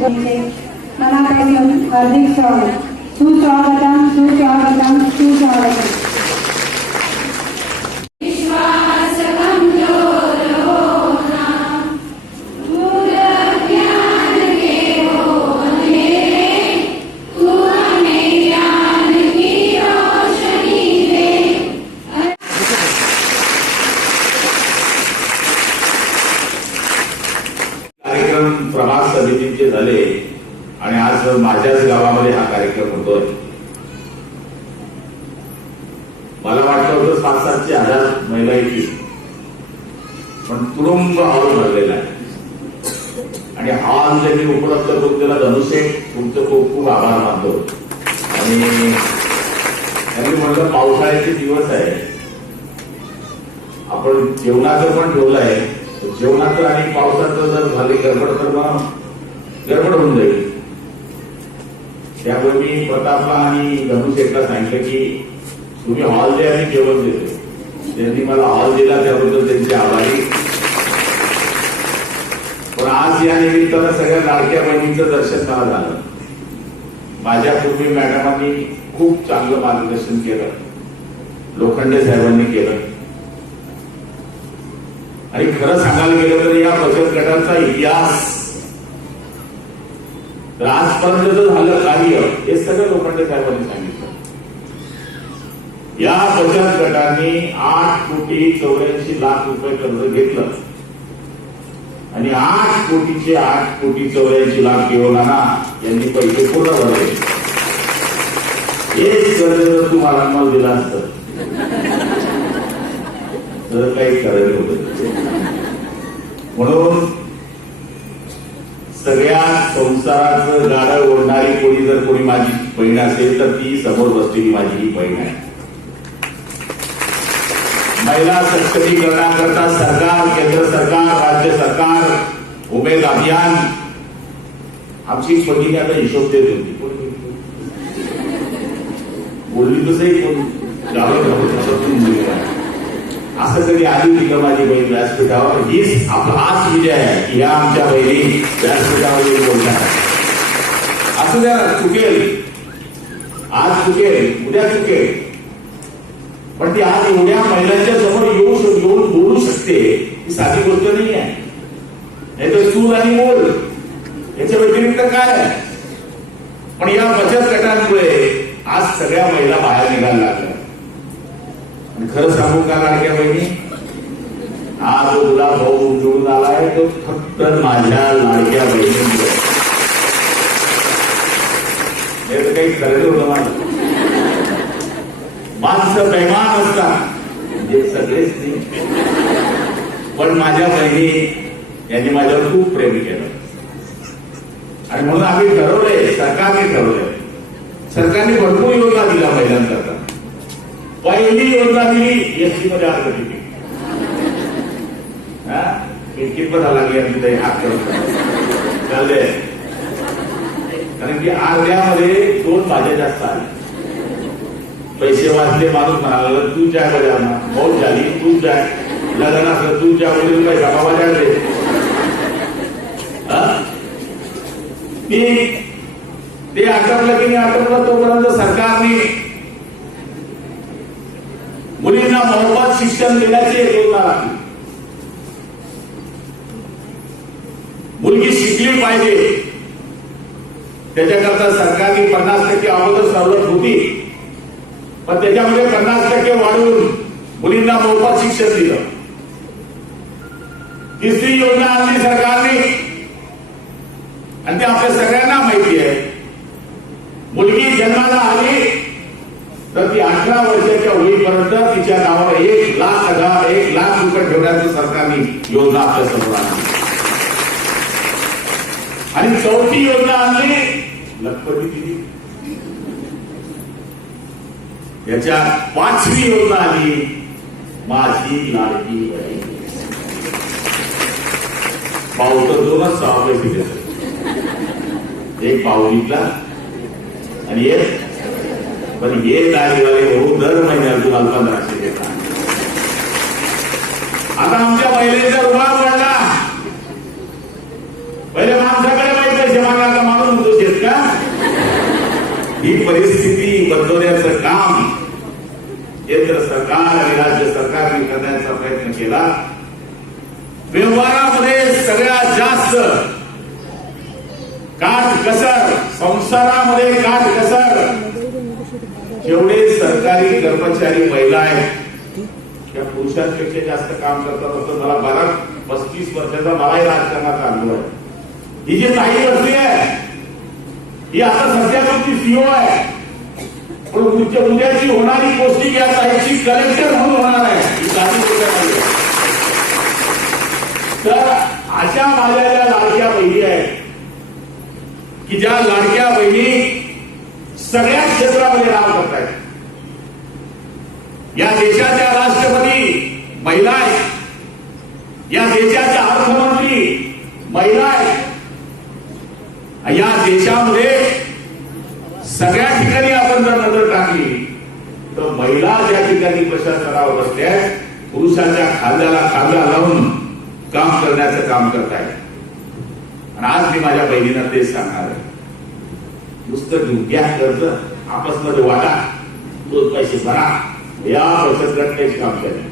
मनापासून हार्दिक स्वागत. सुस्वागतम सुस्वागतम सुस्वागतम. प्रभाग समितीचे झाले आणि आज माझ्याच गावामध्ये हा कार्यक्रम होतोय. मला वाटलं होतं 500-700 महिला येतील, पण तुरुंग हॉल भरलेला आहे आणि हॉल ज्यांनी उपलब्ध करून दिला धनुषे तुमचं खूप खूप आभार मानतो. आणि त्यांनी म्हटलं पावसाळ्याचे दिवस आहे, आपण जेवणाचं पण ठेवलं आहे, जेवणाचं आणि पावसाचं जर झाली गडबड तर मग गडबड होऊन जाईल. त्यामुळे मी प्रतापला आणि धनुषेटला सांगितलं की तुम्ही हॉल द्या आणि जेवण देतो. त्यांनी मला हॉल दिला त्याबद्दल त्यांचे आभारी. पण आज या निमित्तानं सगळ्या लाडक्या बहिणींचं दर्शन मला झालं. माझ्यापूर्वी मॅडमांनी खूप चांगलं मार्गदर्शन केलं, लोखंडे साहेबांनी केलं. आणि खरं सांगायला गेलं तर या बचत गटाचा इतिहास आजपर्यंत झालं कार्य हे सगळं लोखंडे साहेबांनी सांगितलं. या बचत गटाने 8,84,00,000 रुपये कर्ज घेतलं आणि 8,84,00,000 केवलाना यांनी पैसे पूर्ण भरले. हेच कर्ज जर तुम्हाला मला दिलं असतं तर काही करायचं होतं. म्हणून सगळ्या संसाराचं गाडं ओढणारी कोणी जर कोणी माझी बहीण असेल तर ती समोर बसलेली माझी ही बहीण आहे. महिला सक्षमीकरणाकरता सरकार, केंद्र सरकार, राज्य सरकार उमेद अभियान आमची बहिणी आता हिशोब देत होती. बोलली तसंही असं कधी आली होती का माझी बहीण व्यासपीठावर? हीच आपला हाच विजय आहे की ह्या आमच्या बहिणी व्यासपीठावर येऊन बोलतात. असं द्या, चुकेल, आज चुकेल, उद्या चुकेल, पण ती आज एवढ्या महिलांच्या समोर येऊन बोलू शकते ही साधी गोष्ट नाही आहे. नाही तर चूल आणि मूल याच्या व्यतिरिक्त काय आहे? पण या बचत गटांमुळे आज सगळ्या महिला बाहेर निघायला लागल्या. खरं सांगू का लाडक्या बहिणी, हा जो तुला भाऊ जोडून आलाय तो फक्त माझ्या लाडक्या बहिणीमुळे. हे तर काही खरं होतं माझं. माणसं बेमान असतात म्हणजे सगळेच नाही, पण माझ्या बहिणी यांनी माझ्यावर खूप प्रेम केलं आणि म्हणून आम्ही ठरवलंय, सरकारने ठरवलंय, सरकारने भरपूर योजना दिल्या महिलांकरता. पहिली योजना दिली एसटी मध्ये अर्ज तिकीट. कितपत लागली आमची ते हात चालले, कारण की अर्ध्यामध्ये 2 भाज्या जास्त आल्या. पैसे वाचले, माणूस म्हणाला तू चाय बजावणार, मौज झाली तू चाय, लग्न असलं तू चाय बोलून पैसा बाबा द्यायचे. ते आटपलं की नाही आटपलं तोपर्यंत सरकारने मुलींना मोफत शिक्षण देण्याची एक योजना राखली. मुलगी शिकली पाहिजे त्याच्याकरता सरकारने 50% अगोदर सवलत होती, पण त्याच्यामध्ये 50% वाढवून मुलींना मोफत शिक्षण दिलं. तिसरी योजना आणली सरकारने आणि ते आपल्या सगळ्यांना माहिती आहे. मुलगी जन्माला आली तर ती 18 वर्षाच्या होईपर्यंत तिच्या नावावर 1,00,000 रुपये ठेवण्याचं सरकारने योजना आपल्या समोर आणली. आणि चौथी योजना आणली लखपती दिली. याच्या 5वी योजना आली माझी लाडकी बहीण. पाऊल तर 2च सावले दिले, एक पाऊलीतला आणि एक. पण हे दाढीवाले भाऊ दर महिन्यात तुम्हाला 1500 देतात. आता आमच्या महिलेचा रुबाब वाढला. पहिले माणसाकडे पैसे मागायला परिस्थिती बदलवण्याचं काम केंद्र सरकार आणि राज्य सरकारने करण्याचा प्रयत्न केला. व्यवहारामध्ये सगळ्यात जास्त काटकसर, संसारामध्ये काटकसर जेवढे सरकारी कर्मचारी महिला आहेत त्या पुरुषांपेक्षा जास्त काम करतात असं मला 35 वर्षाचा मलाही राजकारणाचा अनुभव आहे. ही जी ताई बसली आहे ही आता सध्या तुमची सीओ आहे, पण उद्याची होणारी पोस्टिंग या ताईची कलेक्टर म्हणून होणार आहे. ही काही तर अशा माझ्या ज्या लाडक्या बहिणी आहेत की ज्या लाडक्या बहिणी सगळ्या क्षेत्रामध्ये काम करतायत. या देशाच्या राष्ट्रपती महिला आहेत, या देशाच्या अर्थमंत्री महिला आहेत. या देशामध्ये सगळ्या ठिकाणी आपण जर नजर टाकली तर महिला ज्या ठिकाणी प्रशासनावर बसल्या पुरुषांच्या खांद्याला खांदा लावून काम करण्याचं काम करतायत. आणि आज मी माझ्या बहिणींना तेच सांगणार आहे, नुसतं घेऊन घ्या कर्ज, आपसमध्ये वाटा, रोज पैसे भरा, या बचत गट काहीच काम केलं.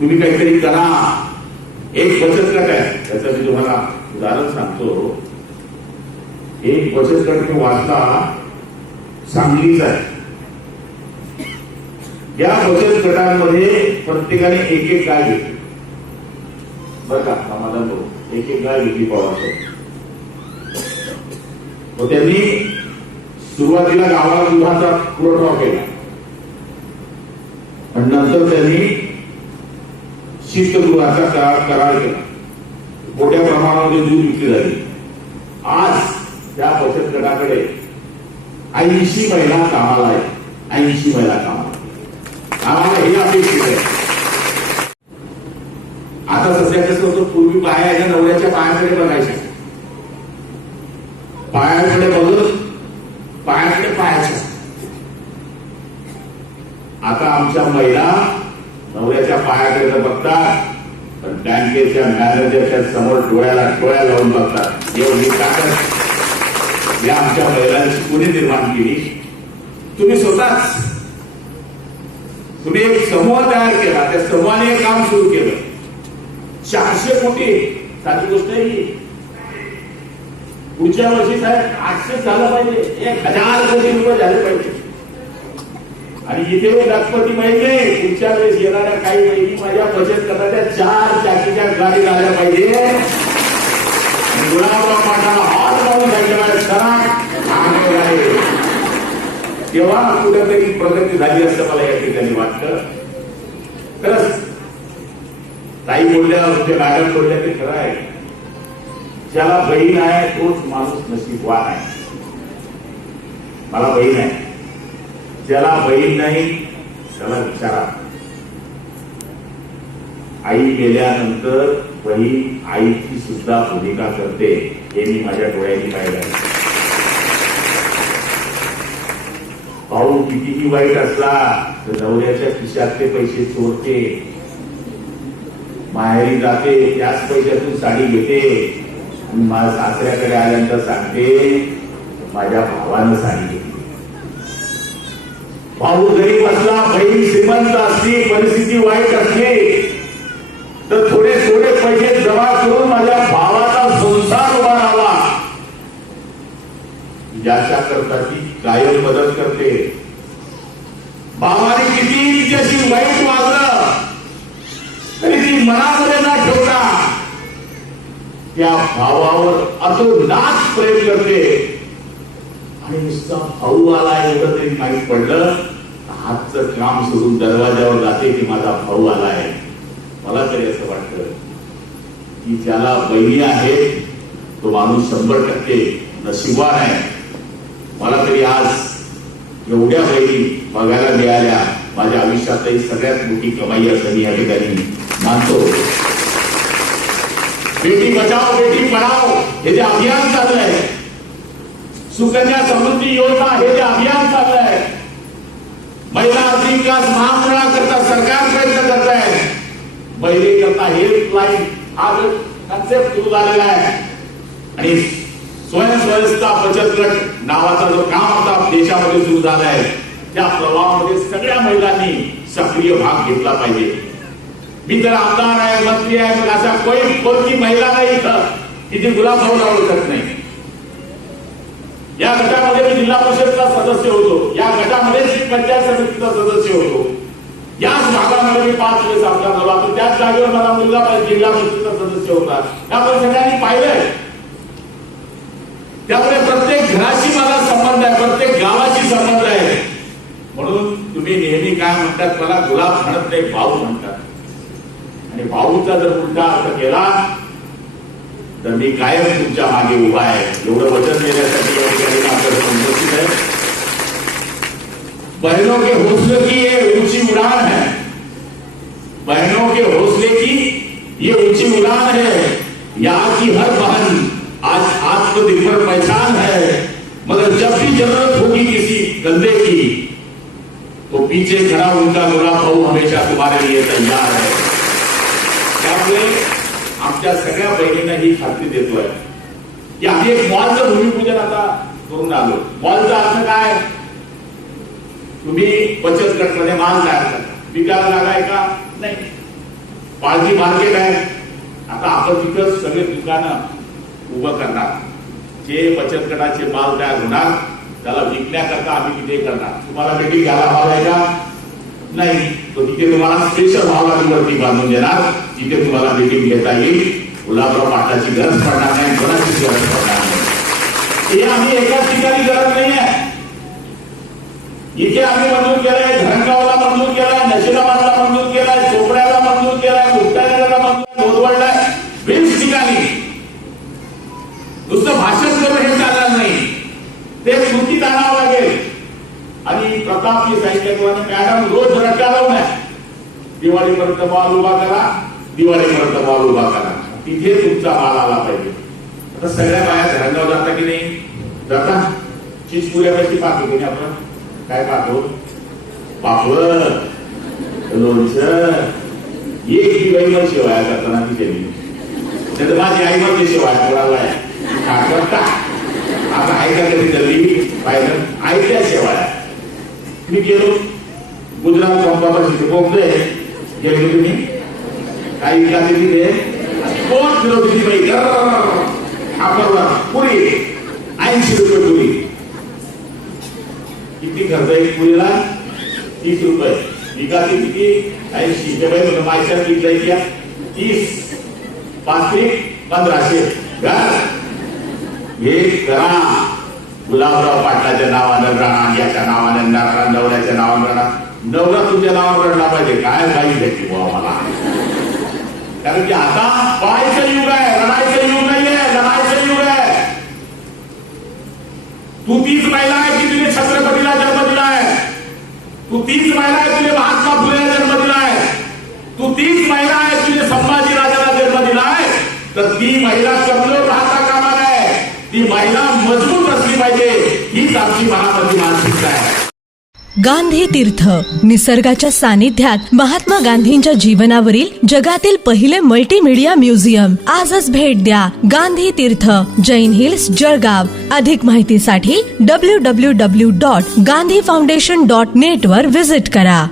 तुम्ही काहीतरी करा. एक बचत गट आहे त्याचं मी तुम्हाला उदाहरण सांगतो. एक बचत गट मी वाचला, सांगलीच आहे. या बचत गटांमध्ये प्रत्येकाने एक गाय घेतली बरं का, समाधान भाऊ एक गाय घेतली पवार. तो त्यांनी सुरुवातीला गावाला दुधाचा पुरवठा केला आणि नंतर त्यांनी शीतगृहाचा करार केला. मोठ्या प्रमाणामध्ये दूध विक्री झाली. आज त्या बचत गटाकडे 80 महिला कामाला आहे. 80 महिला कामाला, आम्हाला हे अपेक्षित आहे. आता सध्या कसं होतं, पूर्वी बाया नवऱ्याच्या पायाकडे बघायच्या, पायाकडे बघून पायाकडे पाहायच्या. आता आमच्या महिला नवऱ्याच्या पायाकडे बघतात पण बँकेच्या मॅनेजरच्या समोर डोळ्याला लावून बघतात. एवढी ताकद या आमच्या महिलांची कोणी निर्माण केली? तुम्ही स्वतःच. तुम्ही एक समूह तयार केला, त्या समूहाने काम सुरू केलं. 400 कोटी साधी गोष्ट आहे ही. पुढच्या वर्षी साहेब 800 झालं पाहिजे, 1000 कोटी रुपये झाले पाहिजे. आणि इथे लखपती महिने पुढच्या वेळेस येणाऱ्या काही महिने माझ्या बचत गटाच्या 4 चाकीच्या गाडी झाल्या पाहिजे. गुलाबराव पाटलाला हात लावून तेव्हा कुठेतरी प्रगती झाली असं मला या ठिकाणी वाटतं. खरंच ताई बोलल्या, तुमच्या मॅडम बोलल्या ते खरं आहे. ज्याला बहीण आहे तोच माणूस नशीबवान आहे. मला बहीण आहे, ज्याला बहीण नाही त्याला विचारा. आई गेल्यानंतर बहीण आईची सुद्धा भूमिका करते, हे मी माझ्या डोळ्यांनी पाहिलं. भाऊ कितीही वाईट असला तर नवऱ्याच्या खिशातले पैसे चोरते, माहेरी जाते, त्याच पैशातून साडी घेते आणि माझ्या सासऱ्याकडे आल्यानंतर सांगते माझ्या भावानं साडी घेतली. भाऊ गरीब असला, बहीण श्रीमंत असली, परिस्थिती वाईट असली तर थोडे पैसे जमा करून माझ्या भावाचा संसार उभा राहावा याच्या करता ती कायम मदत करते. भावाने किती तिच्याशी वाईट वागलं तरी ती मनामध्ये न ठेवता त्या भावावर अतोनात प्रेम करते. आणि नुसता भाऊ आला एवढं तरी माहीत पडलं, हातचं काम सोडून दरवाजावर जाते की माझा भाऊ आलाय. मला तरी असं वाटतं की ज्याला बहिणी आहेत तो माणूस 100% नशिबवान आहे. मला तरी आज एवढ्या बहिणी बघायला मिळाल्या माझ्या आयुष्यातही सगळ्यात मोठी कमाई असं मी या ठिकाणी मानतो. बेटी बचाओ बेटी पढाओ हे जे अभियान चाललंय, सुकन्या समृद्धी योजना हे जे अभियान चाललंय, महिला आर्थिक विकास महामंडळाकरता सरकार प्रयत्न करत आहे. महिलेकरता हेल्पलाईन हा कन्सेप्ट सुरू झालेला आहे आणि स्वयंस्वयंस्था बचत गट नावाचा जो काम आता देशामध्ये सुरू झाला आहे, त्या प्रवाहामध्ये सगळ्या महिलांनी सक्रिय भाग घेतला पाहिजे. मी तर आमदार आहे, मंत्री आहे, मग अशा कोणती महिला नाही इथं की ती गुलाबभाऊला ओळखत नाही. या गटामध्ये मी जिल्हा परिषदचा सदस्य होतो, या गटामध्येच मी पंचायत समितीचा सदस्य होतो, याच भागामध्ये मी 5 वेळेस आमदार झालो, तर त्याच जागेवर मला मुलगा जिल्हा परिषदचा सदस्य होता. त्यामुळे सगळ्यांनी पाहिलंय. त्यामुळे प्रत्येक घराशी माझा संबंध आहे, प्रत्येक गावाशी संबंध आहे. म्हणून तुम्ही नेहमी काय म्हणतात, मला गुलाब म्हणत नाही, भाऊ म्हणतात. आणि भाऊचा जर उलटा अर्थ केला तर मी कायम तुमच्या मागे उभा आहे, एवढं वचन देण्यासाठी आपल्याला उपस्थित आहे. बहनों के हौसले की ये ऊंची उड़ान है, बहनों के हौसले की ये ऊंची उड़ान है. यहाँ की हर बहन आज आत्मनिर्भर पहचान है. मगर जब भी जरूरत होगी किसी कंधे की, तो पीछे खड़ा उनका गुलाबभाऊ हमेशा तुम्हारे लिए तैयार है. त्यामुळे आमच्या सगळ्या बहिणींना ही खात्री देतोय की आम्ही एक मॉलचं भूमिपूजन आता करून आलो. मॉलचा अर्थ काय, तुम्ही बचत गटमध्ये माल तयार करता, विकायला लागाय का नाही. पाळजी मार्केट आहे, आता आपण तिथं सगळे दुकानं उभं करणार. जे बचत गटाचे माल तयार होणार त्याला विकण्याकरता आम्ही तिथे करणार. तुम्हाला वेगळी घ्यायला भाव आहे का नाही, तो तिथे तुम्हाला स्पेशल भावावरती बांधून देणार, तिथे तुम्हाला मीटिंग घेता येईल. गुलाबराव पाटलाची गरज पडणार नाही, कोणाची गरज पडणार नाही. हे आम्ही एकाच ठिकाणी गरज नाही आहे. इथे आम्ही मंजूर केलंय, धरणगावला मंजूर केलाय, नशिराबादला मंजूर केलाय, चोपड्याला मंजूर केलाय, मुक्ताईनगरला मंजूर, बोदवडला 20 ठिकाणी. नुसतं भाषण करून हे चालणार नाही, ते कृतीत आणावं लागेल. आणि प्रतापजी सांगितल्याप्रमाणे मॅडम रोज रट्टा लावून आहे, दिवाळीपर्यंत माल उभा करा, दिवाळीपर्यंत माल उभा करा, तिथे तुमचा माल आला पाहिजे. आता सगळ्या बाया धरणगाव जाता की नाही, जाता. चिचपुऱ्यापाशी पाहतो कोणी आपण काय पाहतो, पापड, लोणचं, एक दिवाळीवर शेवाया करताना ती केली. तर माझी आई मध्ये शेवाया कोणाला आहे काटवटा. आता आई का कधी झाली पाहिलं, आईच्या शेवाया. मी गेलो गुजरात पंपापाशी पोहोचले, गेलो तुम्ही काही का तिथे 2 किलो दिली बाई, आपल्याला पुरी 80 रुपये पुरी. किती खर्च एक पुरीला 30 रुपये, विकाती किती 80. ते बाई म्हणून मायच्या विकलाय की 30 5 1500 हे करा. गुलाबराव पाटलाच्या नावानं राणा, याच्या नावानं राणा, नवऱ्याच्या नावानं राणा. नवरा तुमच्या नावावर रडला पाहिजे, काय बाई भेटली बुवा मला. कारण की आता पाहायचं युग आहे, लढायचं युग नाहीये, लढायचं युग आहे. तू तीच महिला आहे की तिने छत्रपतीला जन्म दिलाय, तू तीच महिला आहे तिने महात्मा फुलेला जन्म दिलाय, तू तीच महिला आहे तिने संभाजी राजाला जन्म दिलाय. तर ती महिला कमजोर राहता कामा नये, ती महिला मजबूत असली पाहिजे, हीच आमची महामती मानसिकता आहे. गांधी तीर्थ, निसर्गाच्या सानिध्यात महात्मा गांधींच्या जीवनावरील जगातील पहिले मल्टीमीडिया म्युझियम. आजच भेट द्या. गांधी तीर्थ, जैन हिल्स, जळगाव. अधिक माहितीसाठी www.gandhifoundation.net वर व्हिजिट करा.